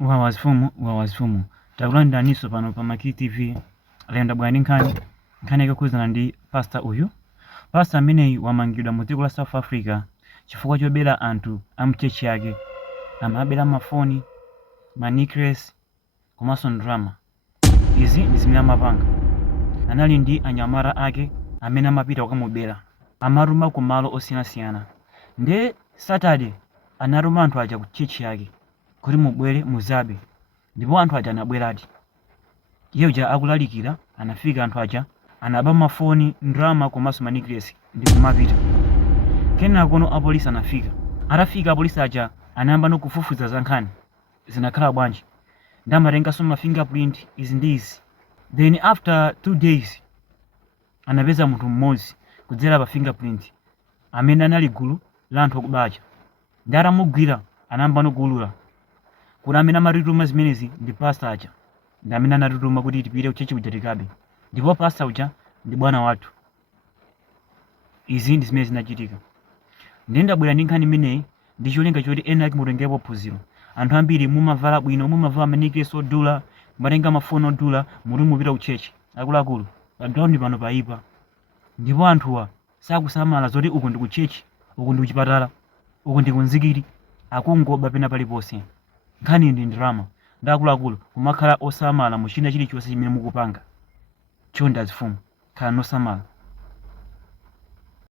wazifumu takulanda niso pano pa Makili TV alenda bwani nkhani yakuzana ndi pastor uyu. Pastor ameneyu wamangidwa mu dziko la South Africa chifukwa chobera anthu amchechi yake, amabera mafoni, manicklace komanso drama. Izi ndi zimene amapanga. Anali ndi anyamara ake amene amapita kukamubera, amaruma ku malo osiyanasiyana. Nde Saturday anaruma anthu aja ku chechi yake kuti mubwere muzabe, ndipo anthu aja anabweradi. Iye uja akulalikira, anafika anthu aja anaba mafoni, drama komanso manicklace ndi kumapita. Kenako apolisi anafika. Atafika apolisi aja anayamba nokufufuza za nkhani zinakhala bwanji, ndamatenganso ma fingerprint izi ndi izi. Then after 2 days anapeza munthu mmodzi kudzera pa fingerprint amene anali gulu la anthu okubacha. Ndi atamugwira anayamba nokuulula kuti amene amatituma zimenezi ndi pastor aja, ndi amene anatituma kuti tipite kuchechi kuja tikabe, ndipo pastor uja ndi bwana wathu. Izi ndi zimene zinachitika. Ndabwera ndi nkhani imeneyi ndi cholinga choti ena mutengepo phunziro. Anthu ambiri mumavala bwino, mumavala manicklace odula, mumatenga mafoni odula, muri mupita kuchechi. Akuluakulu pa ground pano paipa, ndipo anthuwa sakusamala zoti uku ndi kuchechi, uku ndi kuchipatala, uku ndi kunzikiri, akungoba pena paliponse. Nkhani ndi drama. Ndi akuluakulu kumakhala osamala mu china chilichonse chimene mukupanga. Chonde azifumu khala nosamala.